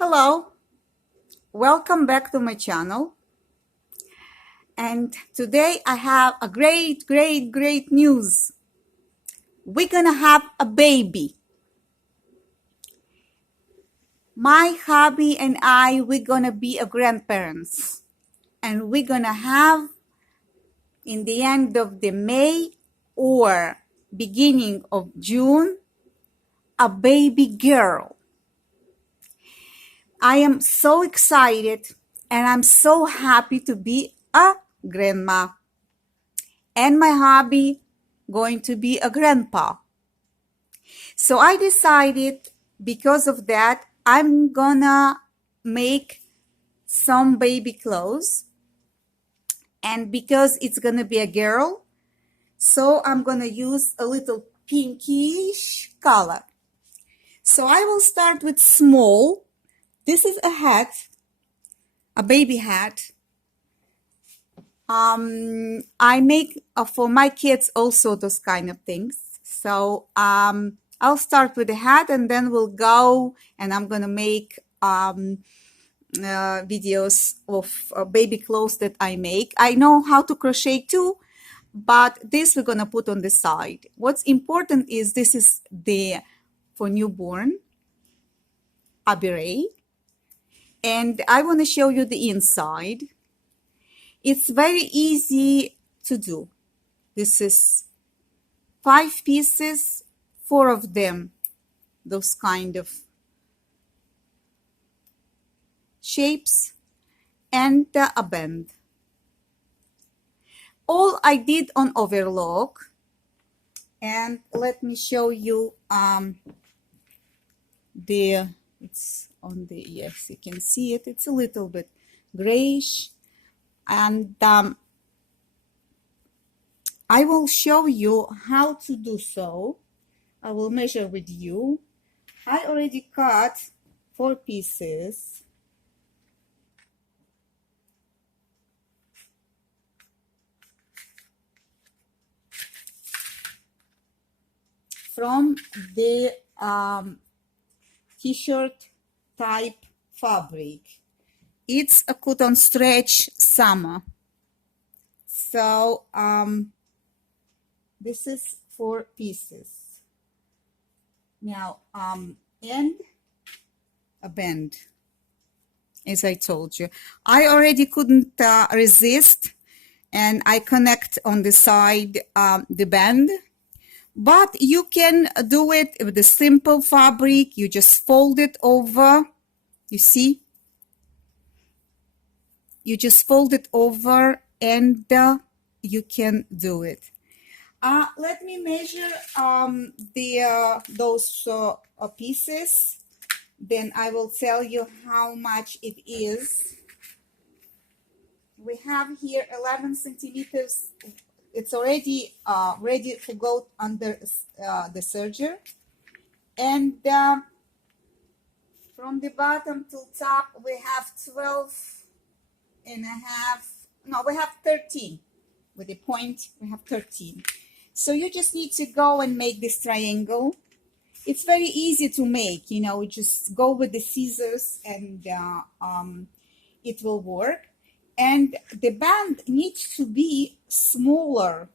Hello, welcome back to my channel. And today I have a great news. We're gonna have a baby. My hubby and we're gonna be a grandparents. And we're gonna have, in the end of the May or beginning of June, a baby girl. I am so excited and I'm so happy to be a grandma. And my hubby going to be a grandpa. So I decided, because of that, I'm gonna make some baby clothes. And because it's gonna be a girl, so I'm gonna use a little pinkish color. So I will start with small. This is a hat, a baby hat. I make for my kids also those kind of things. So I'll start with the hat and then we'll go and I'm gonna make videos of baby clothes that I make. I know how to crochet too, but this we're gonna put on the side. What's important is this is the for newborn, a beret, and I want to show you the inside. It's very easy to do. This is 5 pieces, 4 of them, those kind of shapes, and a band. All I did on overlock, and let me show you it's on the, yes, you can see it. It's a little bit grayish, and I will show you how to do so. I will measure with you. I already cut 4 pieces. From the t-shirt type fabric. It's a cotton stretch summer. So this is 4 pieces. Now and a band, as I told you. I already couldn't resist, and I connect on the side the band. But you can do it with the simple fabric. You just fold it over. You see? You just fold it over and you can do it. Let me measure those pieces. Then I will tell you how much it is. We have here 11 centimeters. It's already ready to go under the serger. And from the bottom to top, we have 12 and a half. No, we have 13. With the point, we have 13. So you just need to go and make this triangle. It's very easy to make, you know, just go with the scissors and it will work. And the band needs to be smaller.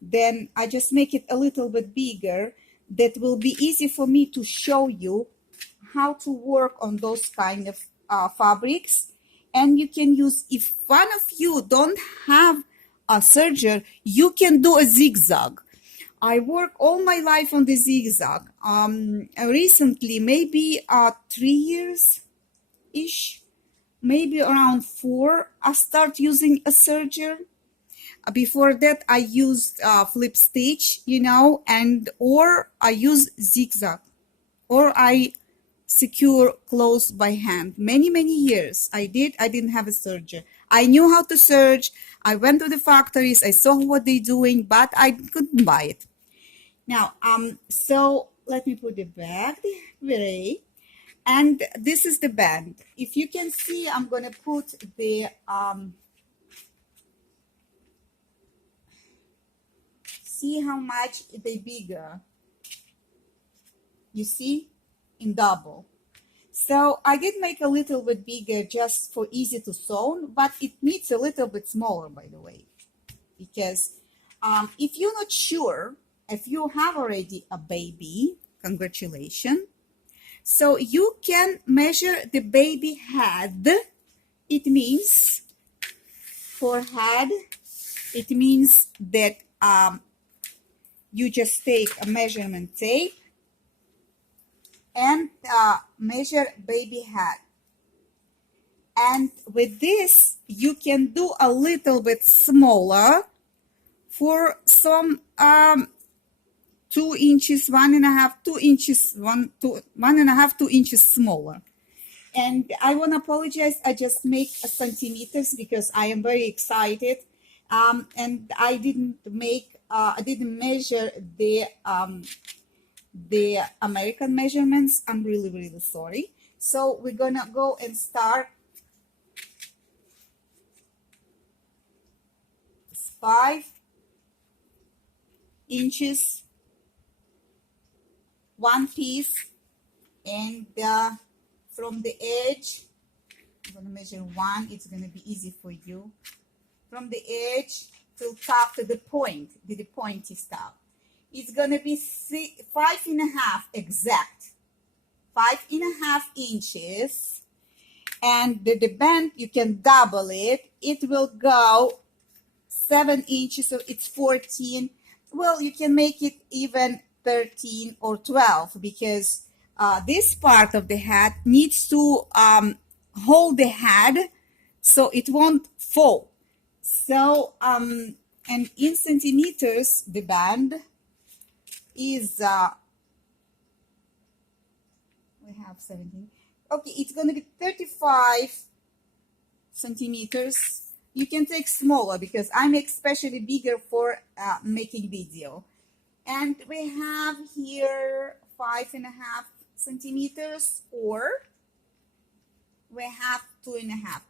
Then I just make it a little bit bigger. That will be easy for me to show you how to work on those kind of fabrics. And you can use, if one of you don't have a serger, you can do a zigzag. I work all my life on the zigzag. Recently, maybe 3 years-ish, maybe around 4, I start using a serger. Before that, I used flip stitch, you know, or I use zigzag, or I secure clothes by hand. Many years I didn't have a serger. I knew how to serge. I went to the factories. I saw what they're doing, but I couldn't buy it. Now, so let me put it back, the beret, and this is the band. If you can see, I'm gonna put the see how much they bigger. You see, in double. So I did make a little bit bigger just for easy to sew, but it needs a little bit smaller, by the way, because if you're not sure, if you have already a baby, congratulations. So you can measure the baby head. It means for head, it means that you just take a measurement tape and measure baby head. And with this, you can do a little bit smaller for some 2 inches, 1.5, 2 inches, 1.5, 2 inches smaller. And I want to apologize. I just make centimeters because I am very excited. And I didn't measure the American measurements. I'm really, really sorry. So we're gonna go and start 5 inches, one piece, and from the edge, I'm gonna measure 1. It's gonna be easy for you. From the edge to top to the point, the pointy stuff. It's gonna be 5.5 exact, 5.5 inches, and the band you can double it. It will go 7 inches, so it's 14. Well, you can make it even 13 or 12 because this part of the hat needs to hold the head so it won't fall. So, and in centimeters, the band is, we have 17. Okay, it's going to be 35 centimeters. You can take smaller because I'm especially bigger for making video. And we have here 5.5 centimeters, or we have 2.5.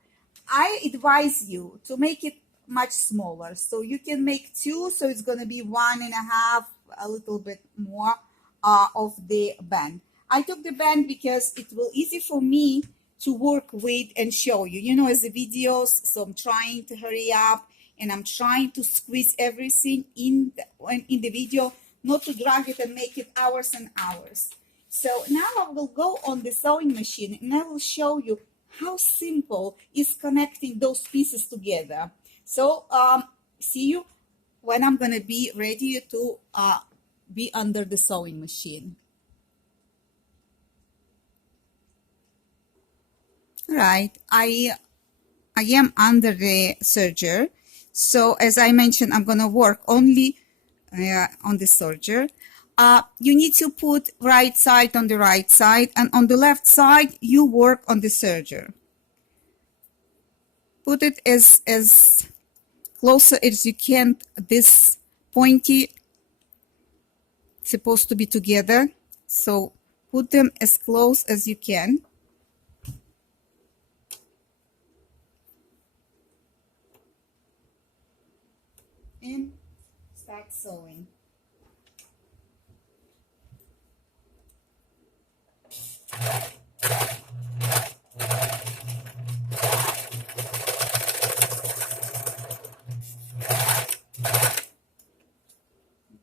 I advise you to make it much smaller. So you can make 2, so it's going to be 1.5, a little bit more of the band. I took the band because it will easy for me to work with and show you. You know, as the videos, so I'm trying to hurry up and I'm trying to squeeze everything in the video, not to drag it and make it hours and hours. So now I will go on the sewing machine and I will show you how simple is connecting those pieces together. So see you when I'm gonna be ready to be under the sewing machine. Right, I am under the serger. So as I mentioned, I'm gonna work only on the serger. You need to put right side on the right side, and on the left side you work on the serger. Put it as closer as you can. This pointy supposed to be together, so put them as close as you can. And start sewing.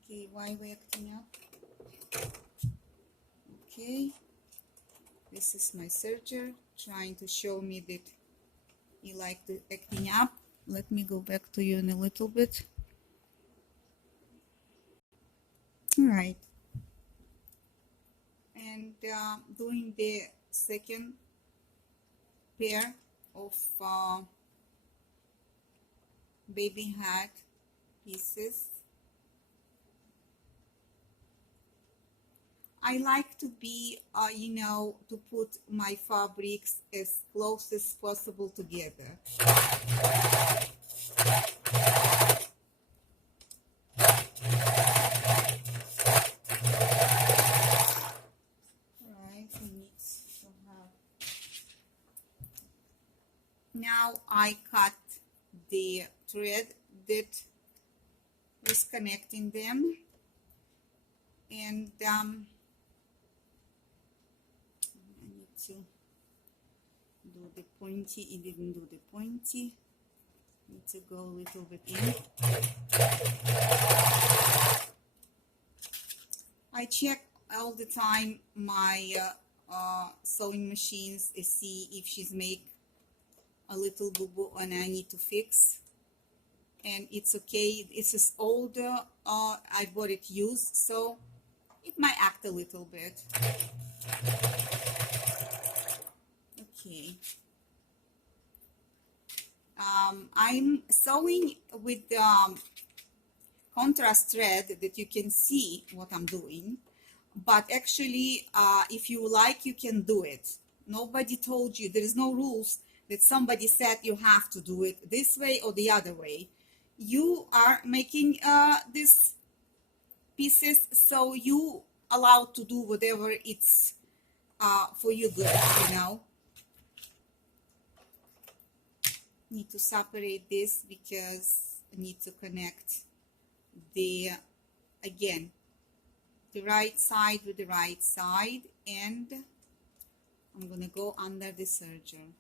Okay, why we acting up? Okay, this is my serger trying to show me that you like to acting up. Let me go back to you in a little bit. All right, and doing the second pair of baby hat pieces. I like to be, you know, to put my fabrics as close as possible together. Now I cut the thread that is connecting them, and I need to do the pointy. It didn't do the pointy. Need to go a little bit in. I check all the time my sewing machines to see if she's make a little boo-boo and I need to fix. And it's okay. It's just older. I bought it used, so it might act a little bit. Okay. I'm sewing with contrast thread that you can see what I'm doing, but actually if you like, you can do it. Nobody told you, there is no rules that somebody said you have to do it this way or the other way. You are making these pieces, so you allowed to do whatever it's for you good, you know. Need to separate this because I need to connect the, again, the right side with the right side, and I'm gonna go under the serger.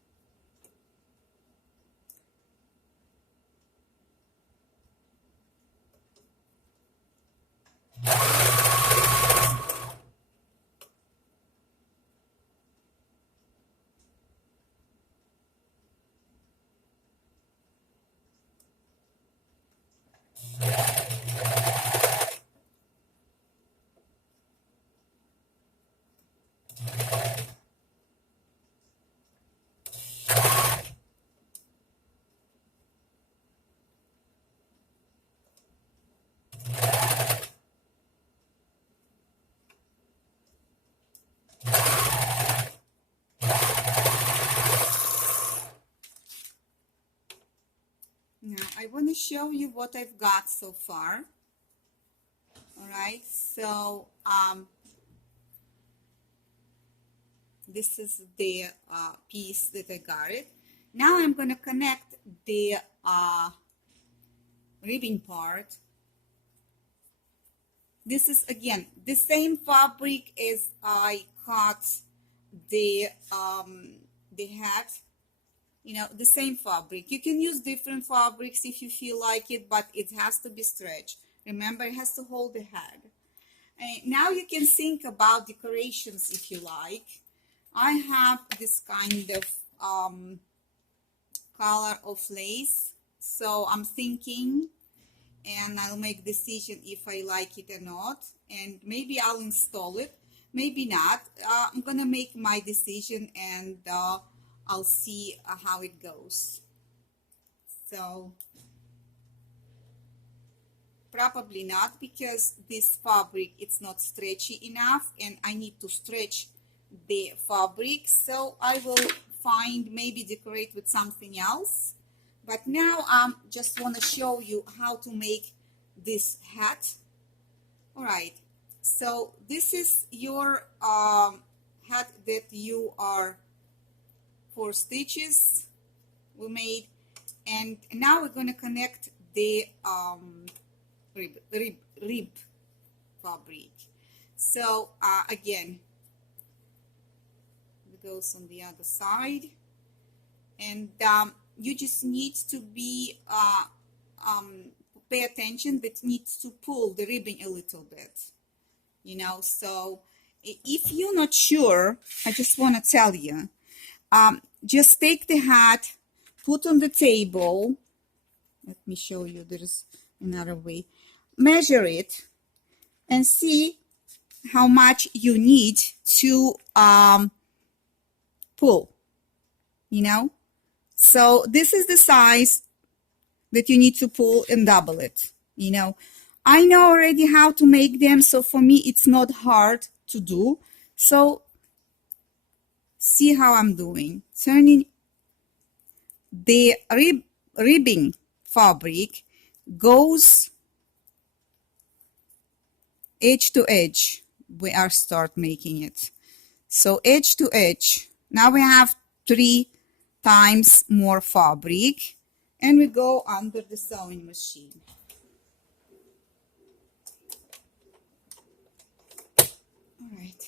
Now I want to show you what I've got so far. All right, so this is the piece that I got it. Now I'm going to connect the ribbing part. This is again the same fabric as I cut the hat. You know, the same fabric. You can use different fabrics if you feel like it, but it has to be stretched. Remember, it has to hold the head. And now you can think about decorations if you like. I have this kind of color of lace, so I'm thinking, and I'll make decision if I like it or not, and maybe I'll install it, maybe not. I'm gonna make my decision, and I'll see how it goes. So probably not, because this fabric, it's not stretchy enough and I need to stretch the fabric, so I will find, maybe decorate with something else. But now just want to show you how to make this hat. All right, so this is your hat that you are 4 stitches we made, and now we're going to connect the rib fabric. So again, it goes on the other side, and you just need to be pay attention that needs to pull the ribbing a little bit, you know. So if you're not sure, I just want to tell you, just take the hat, put on the table. Let me show you, there's another way. Measure it and see how much you need to pull, you know. So this is the size that you need to pull, and double it, you know. I know already how to make them, so for me it's not hard to do. So see how I'm doing. Turning the ribbing fabric goes edge to edge. We are start making it. So edge to edge. Now we have 3 times more fabric, and we go under the sewing machine. All right.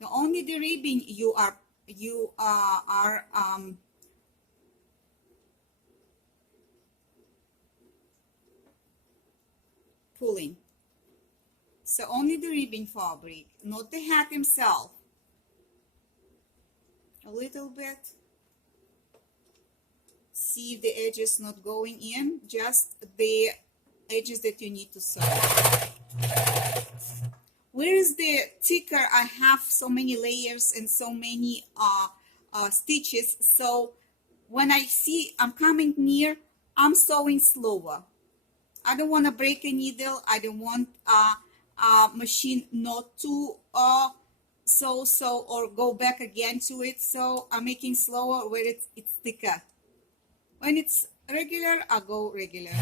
The only the ribbing you are pulling. So only the ribbing fabric, not the hat himself. A little bit. See if the edges not going in, just the edges that you need to sew. Where is the thicker? I have so many layers and so many stitches, so when I see I'm coming near, I'm sewing slower. I don't want to break a needle. I don't want machine not to sew or go back again to it, so I'm making slower where it's thicker. When it's regular, I'll go regular.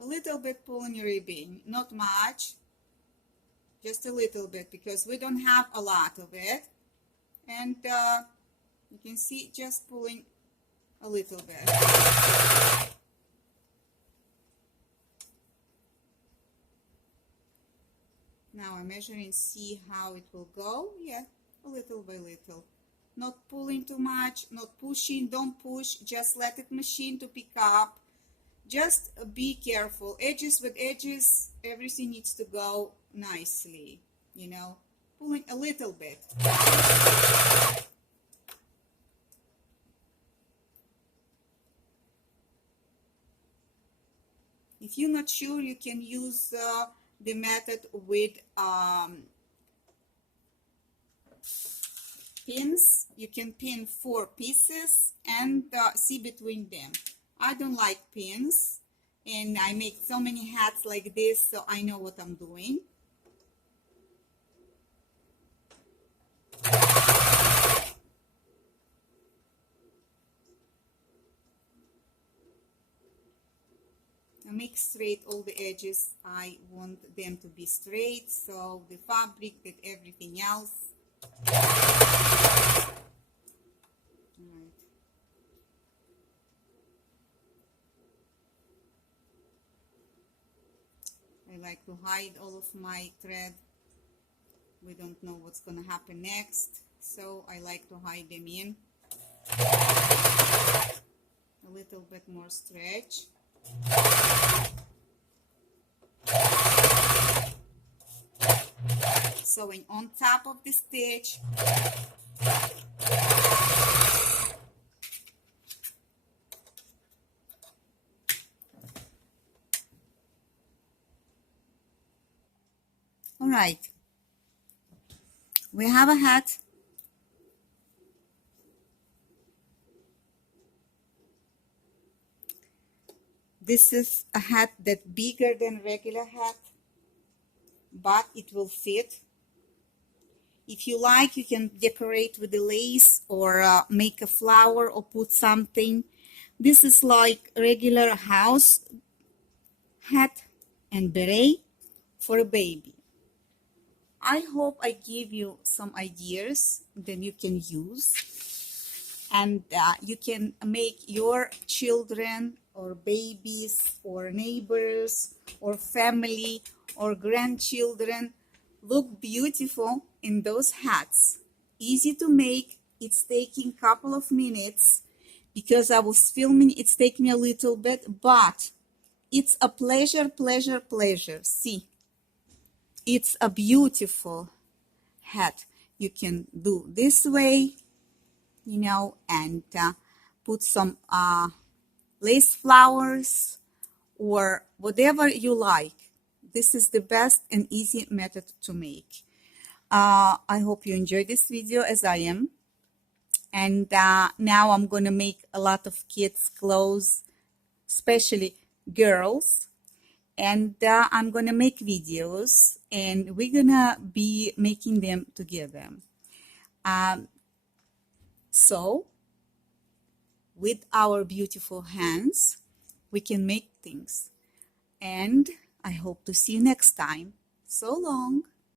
A little bit pulling your ribbing, not much, just a little bit, because we don't have a lot of it. And you can see just pulling a little bit. Now I'm measuring, see how it will go. Yeah, a little by little. Not pulling too much, not pushing, don't push, just let it machine to pick up. Just be careful. Edges with edges, everything needs to go nicely, you know, pulling a little bit. If you're not sure, you can use the method with pins. You can pin 4 pieces and see between them. I don't like pins, and I make so many hats like this, so I know what I'm doing. I make straight all the edges. I want them to be straight, so the fabric and everything else. I like to hide all of my thread. We don't know what's going to happen next, so I like to hide them in. A little bit more stretch. Sewing on top of the stitch. All right, we have a hat. This is a hat that's bigger than regular hat, but it will fit. If you like, you can decorate with the lace or make a flower or put something. This is like regular house hat and beret for a baby. I hope I give you some ideas that you can use, and you can make your children or babies or neighbors or family or grandchildren look beautiful in those hats. Easy to make. It's taking a couple of minutes because I was filming. It's taking me a little bit, but it's a pleasure. See, it's a beautiful hat. You can do this way, you know, and put some lace flowers or whatever you like. This is the best and easy method to make. I hope you enjoyed this video as I am. And now I'm going to make a lot of kids' clothes, especially girls. And I'm going to make videos, and we're going to be making them together. So, with our beautiful hands, we can make things. And I hope to see you next time. So long.